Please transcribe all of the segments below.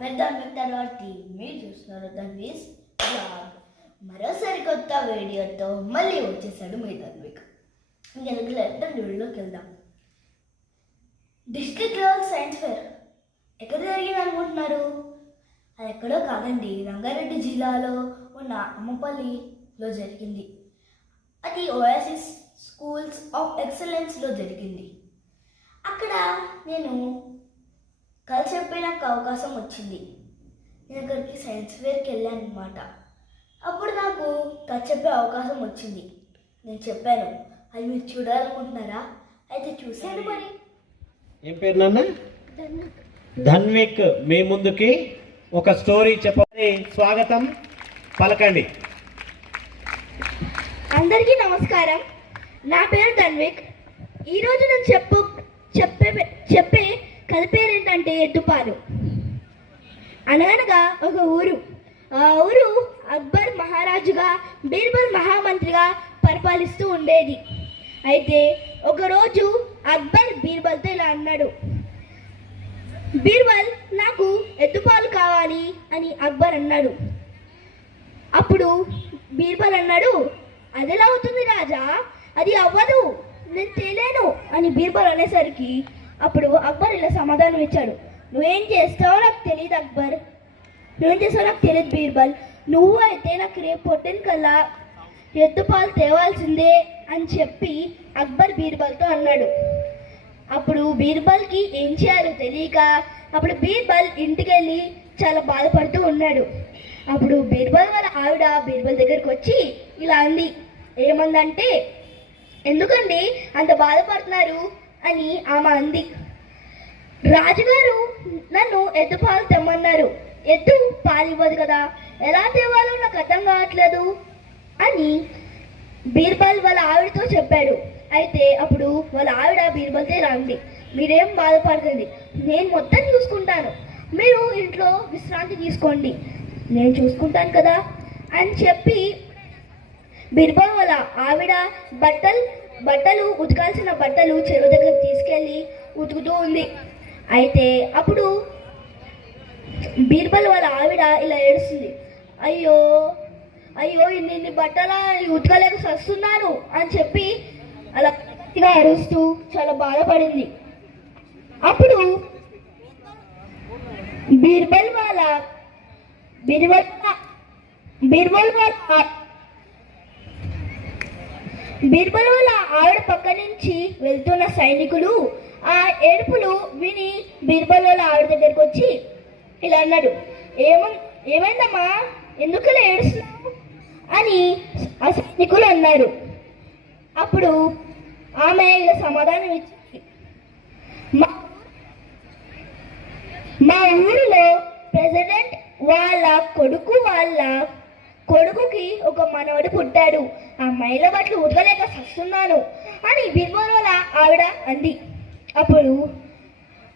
పేరు ధన్విక్ తర్వాతి మీరు చూస్తున్నారు ధన్వీస్ బ్లాగ్. మరో సరికొత్త వీడియోతో మళ్ళీ వచ్చేసాడు మీ ధన్విక్. ఇంకెందుకు లేకపోతే వీడియోలోకి వెళ్దాం. డిస్ట్రిక్ట్ లెవెల్ సైన్స్ ఫేర్ ఎక్కడ జరిగింది అనుకుంటున్నారు? అది ఎక్కడో కాదండి, రంగారెడ్డి జిల్లాలో ఉన్న అమ్మపల్లిలో జరిగింది. అది ఓయాసిస్ స్కూల్స్ ఆఫ్ ఎక్సలెన్స్లో జరిగింది. అక్కడ నేను కలిసి చెప్పే నాకు అవకాశం వచ్చింది. నేను అక్కడికి సైన్స్ ఫేర్కి వెళ్ళాను అనమాట. అప్పుడు నాకు కథ చెప్పే అవకాశం వచ్చింది. నేను చెప్పాను. అది మీరు చూడాలనుకుంటున్నారా? అయితే చూసాను. మరి ఏం పేరు నాన్న? ధన్విక్ మీ ముందుకి ఒక స్టోరీ చెప్పాలి. స్వాగతం పలకండి. అందరికీ నమస్కారం. నా పేరు ధన్విక్. ఈరోజు నేను చెప్పే కథ పేరు ఏంటంటే ఎద్దుపాలు. అనగనగా ఒక ఊరు. ఆ ఊరు అక్బర్ మహారాజుగా, బీర్బల్ మహామంత్రిగా పరిపాలిస్తూ ఉండేది. అయితే ఒకరోజు అక్బర్ బీర్బల్తో ఇలా అన్నాడు. బీర్బల్, నాకు ఎద్దుపాలు కావాలి అని అక్బర్ అన్నాడు. అప్పుడు బీర్బల్ అన్నాడు, అది ఎలా అవుతుంది రాజా, అది అవ్వదు, నేను తేలేను అని బీర్బల్ అనేసరికి అప్పుడు అక్బర్ ఇలా సమాధానం ఇచ్చాడు. నువ్వేం చేస్తావో నాకు తెలియదు అక్బర్, నువ్వేం చేస్తావో నాకు తెలియదు బీర్బల్. నువ్వు అయితే నాకు రేపు పొద్దున కల్లా ఎద్దుపాలు తేవాల్సిందే అని చెప్పి అక్బర్ బీర్బల్తో అన్నాడు. అప్పుడు బీర్బల్కి ఏం చేయాలో తెలియక అప్పుడు బీర్బల్ ఇంటికి వెళ్ళి చాలా బాధపడుతూ ఉన్నాడు. అప్పుడు బీర్బల్ వాళ్ళ ఆవిడ బీర్బల్ దగ్గరికి వచ్చి ఇలా అంది. ఏమందంటే, ఎందుకండి అంత బాధపడుతున్నారు అని ఆమె అంది. రాజుగారు నన్ను ఎద్దు పాలు తెమ్మన్నారు, ఎద్దు పాలు ఇవ్వదు కదా, ఎలా తేవాలో నాకు అర్థం కావట్లేదు అని బీర్బల్ వాళ్ళ ఆవిడతో చెప్పాడు. అయితే అప్పుడు వాళ్ళ ఆవిడ బీర్బల్తో ఇలా అంది, మీరేం బాధపడకండి, నేను మొత్తం చూసుకుంటాను, మీరు ఇంట్లో విశ్రాంతి తీసుకోండి, నేను చూసుకుంటాను కదా అని చెప్పి బీర్బల్ వాళ్ళ ఆవిడ బట్టలు ఉతకాల్సిన బట్టలు చెరువు దగ్గర తీసుకెళ్ళి ఉతుకుతూ ఉంది. అయితే అప్పుడు బీర్బల్ వాళ్ళ ఆవిడ ఇలా ఏడుస్తుంది. అయ్యో అయ్యో ఇన్ని బట్టల ఉతకలేక వస్తున్నాను అని చెప్పి అలా గట్టిగా అరుస్తూ చాలా బాధపడింది. అప్పుడు బీర్బల్ వాళ్ళ ఆవిడ పక్క నుంచి వెళ్తున్న సైనికులు ఆ ఏడుపులు విని బీర్బల్ వాళ్ళ ఆవిడ దగ్గరకు వచ్చి ఇలా అన్నాడు. ఏమైందమ్మా, ఎందుకు ఇలా ఏడుస్తున్నావు అని ఆ సైనికులు అన్నారు. అప్పుడు ఆమె ఇలా సమాధానం ఇచ్చింది, మా ఊరిలో ప్రెసిడెంట్ వాళ్ళ కొడుకుకి ఒక మనవడు పుట్టాడు, ఆ మహిళ బట్టలు ఉతకలేక వస్తున్నాను అని బీర్బల్ వాళ్ళ ఆవిడ అంది. అప్పుడు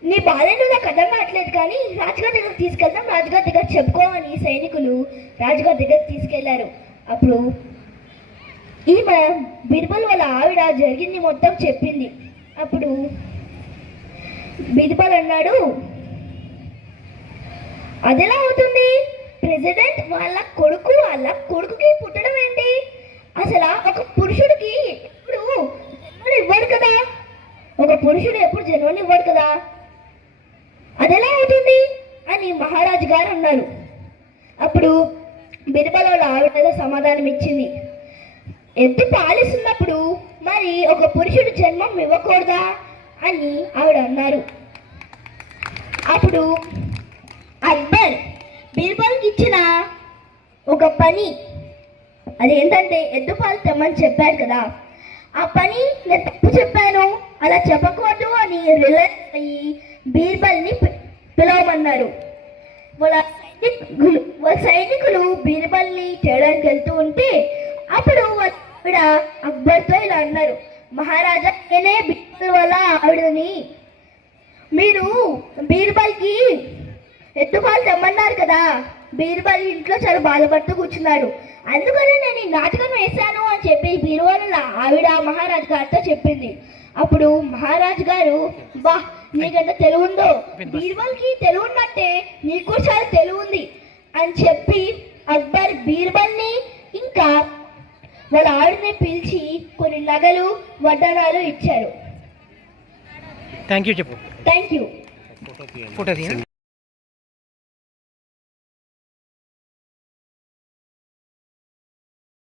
నీ బాధను నాకు అర్థం కావట్లేదు, కానీ రాజుగారి దగ్గరకు తీసుకెళ్తాం, రాజుగారి దగ్గర చెప్పుకోమని సైనికులు రాజుగారి దగ్గరకు తీసుకెళ్లారు. అప్పుడు ఈమె బీర్బల్ వాళ్ళ ఆవిడ జరిగింది మొత్తం చెప్పింది. అప్పుడు బీర్బల్ అన్నాడు, అదెలా అవుతుంది, ప్రెసిడెంట్ వాళ్ళ కొడుకుకి పుట్టడం ఏంటి, అసలు ఒక పురుషుడికి ఎప్పుడు జన్మని ఇవ్వడు కదా, ఒక పురుషుడు ఎప్పుడు జన్మని ఇవ్వడు కదా, అదెలా అవుతుంది అని మహారాజు గారు అన్నారు. అప్పుడు బీర్బల్ వాళ్ళ ఆవిడ సమాధానం ఇచ్చింది, ఎద్దు పాలిస్తున్నప్పుడు మరి ఒక పురుషుడు జన్మం ఇవ్వకూడదా అని ఆవిడ అన్నారు. అప్పుడు అక్బర్ బీర్బల్కి ఇచ్చిన ఒక పని, అదేంటంటే ఎద్దు పాలు తెమ్మని చెప్పారు కదా, ఆ పని నేను తప్పు చెప్పాను, అలా చెప్పకూడదు అని రిలైజ్ అయ్యి బీర్బల్ని పిలవమన్నారు. వాళ్ళ సైనికులు బీర్బల్ని చేయడానికి వెళ్తూ ఉంటే అప్పుడు ఆవిడ అక్బర్తో ఇలా అన్నారు, మహారాజా, నేనే బీర్బల్ వాళ్ళ ఆవిడని, మీరు బీర్బల్కి ఎద్దుపాలు తెమ్మన్నారు కదా, బీర్బల్ ఇంట్లో చాలా బాధపడుతూ కూర్చున్నాడు, అందుకని నేను ఈ నాటకం వేశాను అని చెప్పి బీర్బల్ ఆవిడ మహారాజు గారితో చెప్పింది. అప్పుడు మహారాజు గారు, బా నీకంత తెలివి ఉందో, బీర్బల్కి తెలివి ఉన్నట్టే నీకు చాలా తెలివి ఉంది అని చెప్పి అక్బర్ బీర్బల్ని ఇంకా వాళ్ళ ఆవిడని పిలిచి కొన్ని నగలు వడ్డాణాలు ఇచ్చారు. థ్యాంక్ యూ చెప్పు. Thank you. ఫోటో తీయండి.